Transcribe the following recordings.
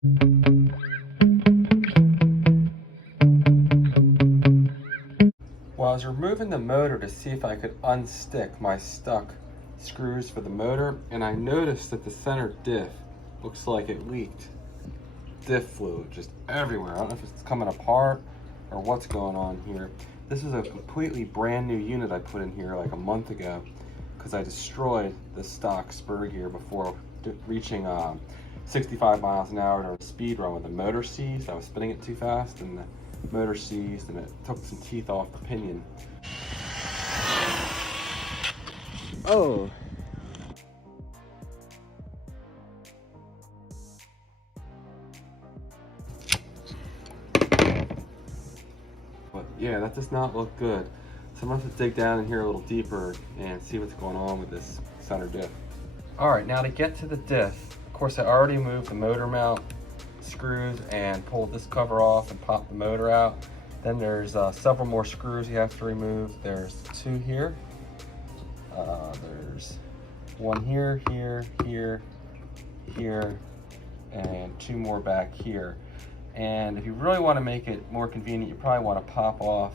Well, I was removing the motor to see if I could unstick my stuck screws for the motor, and I noticed that the center diff looks like it leaked diff fluid just everywhere. I don't know if it's coming apart or what's going on here. This is a completely brand new unit I put in here like a month ago because I destroyed the stock spur gear before reaching 65 miles an hour during a speed run with the motor seized. I was spinning it too fast and the motor seized and it took some teeth off the pinion. Oh. But yeah, that does not look good. So I'm gonna have to dig down in here a little deeper and see what's going on with this center diff. All right, now to get to the diff, of course I already moved the motor mount screws and pulled this cover off and popped the motor out. Then there's several more screws you have to remove. There's two here. There's one here, here, here, here, and two more back here. And if you really want to make it more convenient, you probably want to pop off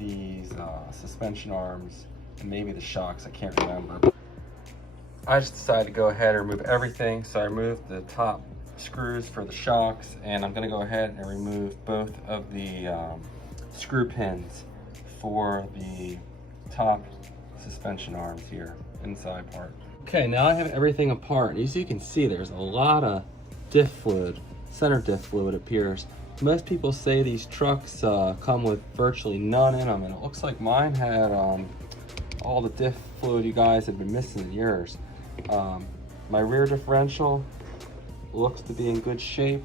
these suspension arms and maybe the shocks, I can't remember. I just decided to go ahead and remove everything. So I removed the top screws for the shocks, and I'm gonna go ahead and remove both of the screw pins for the top suspension arms here, inside part. Okay, now I have everything apart. As you can see, there's a lot of diff fluid, center diff fluid appears. Most people say these trucks come with virtually none in them, and it looks like mine had all the diff fluid you guys have been missing in yours. My rear differential looks to be in good shape.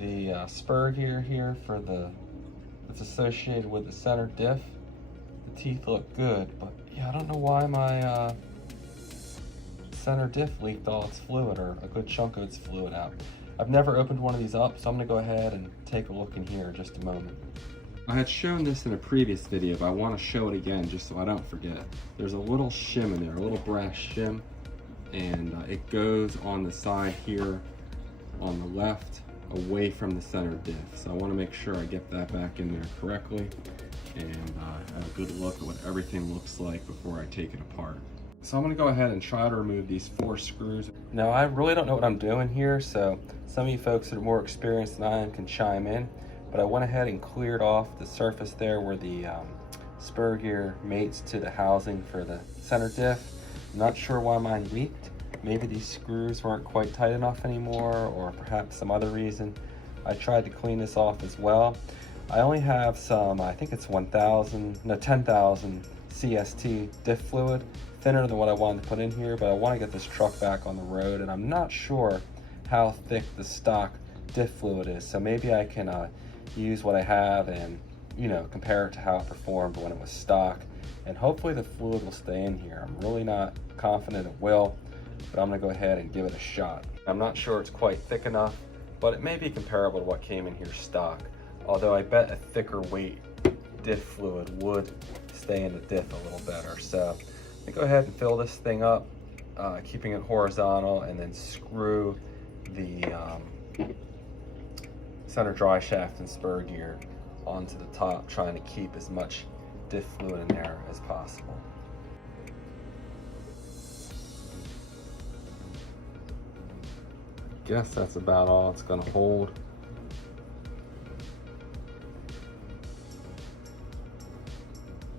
The spur gear here for that's associated with the center diff, the teeth look good, but yeah, I don't know why my center diff leaked all its fluid, or a good chunk of its fluid out. I've never opened one of these up, so I'm gonna go ahead and take a look in here in just a moment. I had shown this in a previous video, but I want to show it again just so I don't forget. There's a little shim in there, a little brass shim, and it goes on the side here on the left away from the center diff. So I want to make sure I get that back in there correctly and have a good look at what everything looks like before I take it apart. So I'm going to go ahead and try to remove these 4 screws. Now I really don't know what I'm doing here, so some of you folks that are more experienced than I am can chime in. But I went ahead and cleared off the surface there where the spur gear mates to the housing for the center diff. I'm not sure why mine leaked. Maybe these screws weren't quite tight enough anymore, or perhaps some other reason. I tried to clean this off as well. I only have some, I think it's 10,000 CST diff fluid, thinner than what I wanted to put in here, but I want to get this truck back on the road, and I'm not sure how thick the stock diff fluid is. So maybe I can use what I have and, you know, compare it to how it performed when it was stock, and hopefully the fluid will stay in here. I'm really not confident it will, but I'm gonna go ahead and give it a shot. I'm not sure it's quite thick enough, but it may be comparable to what came in here stock, although I bet a thicker weight diff fluid would stay in the diff a little better. So I'm gonna go ahead and fill this thing up, keeping it horizontal, and then screw the center dry shaft and spur gear onto the top, trying to keep as much diff fluid in there as possible. I guess that's about all it's going to hold.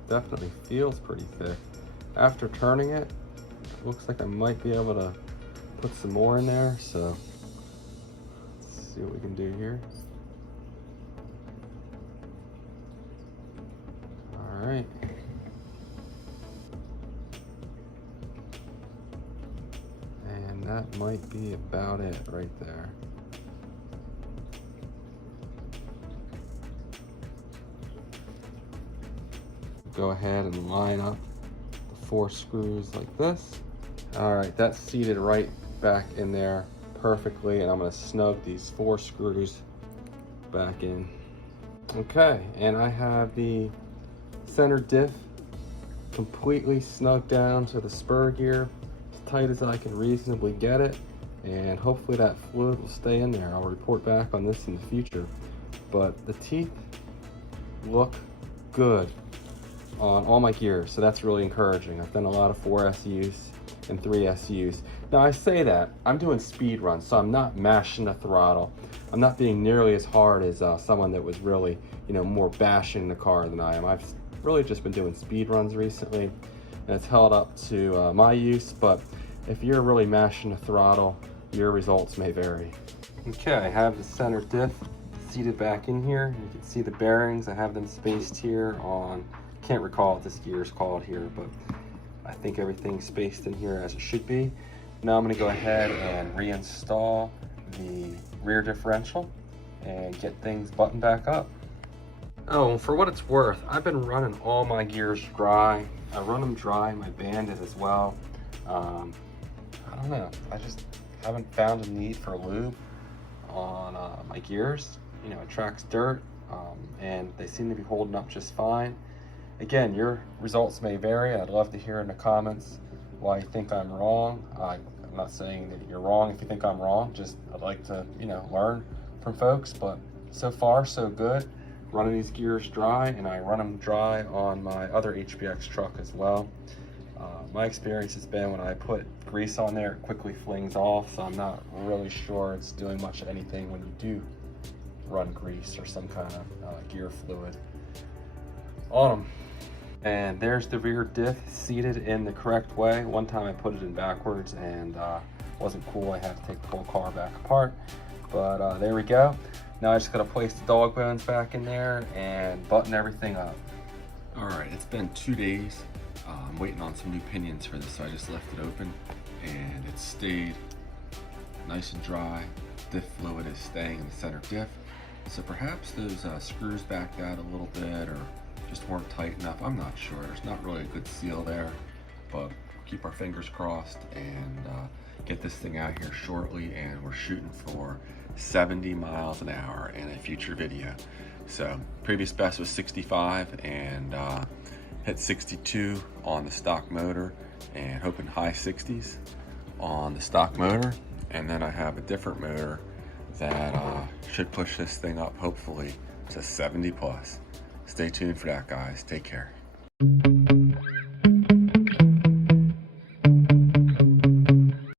Definitely feels pretty thick. After turning it, it looks like I might be able to put some more in there, so let's see what we can do here. All right. And that might be about it right there. Go ahead and line up the 4 screws like this. All right, that's seated right back in there perfectly, and I'm going to snug these 4 screws back in. Okay, and I have the center diff completely snugged down to the spur gear. It's tight as I can reasonably get it, and hopefully that fluid will stay in there. I'll report back on this in the future. But the teeth look good on all my gears, so that's really encouraging. I've done a lot of 4SUs and 3SUs. Now I say that, I'm doing speed runs, so I'm not mashing the throttle. I'm not being nearly as hard as someone that was really, more bashing the car than I am. I've really just been doing speed runs recently, and it's held up to my use, but if you're really mashing the throttle, your results may vary. Okay, I have the center diff seated back in here. You can see the bearings. I have them spaced here on, can't recall what this gear is called here, but I think everything's spaced in here as it should be. Now I'm gonna go ahead and reinstall the rear differential and get things buttoned back up. Oh, for what it's worth, I've been running all my gears dry. I run them dry, my Bandit as well. I don't know, I just haven't found a need for lube on my gears. It tracks dirt, and they seem to be holding up just fine. Again, your results may vary. I'd love to hear in the comments why you think I'm wrong. I'm not saying that you're wrong if you think I'm wrong, just I'd like to, learn from folks, but so far so good. Running these gears dry, and I run them dry on my other HBX truck as well. My experience has been when I put grease on there, it quickly flings off, so I'm not really sure it's doing much of anything when you do run grease or some kind of gear fluid on them. And there's the rear diff seated in the correct way. One time I put it in backwards and wasn't cool. I had to take the whole car back apart, but there we go. Now I just gotta place the dog bones back in there and button everything up. All right, it's been 2 days. I'm waiting on some new pinions for this, so I just left it open and it stayed nice and dry. Diff fluid is staying in the center diff. So perhaps those screws backed out a little bit or just weren't tight enough. I'm not sure. There's not really a good seal there, but keep our fingers crossed and get this thing out here shortly. And we're shooting for 70 miles an hour in a future video. So previous best was 65 and hit 62 on the stock motor and hoping high 60s on the stock motor. And then I have a different motor that should push this thing up hopefully to 70 plus. Stay tuned for that, guys. Take care.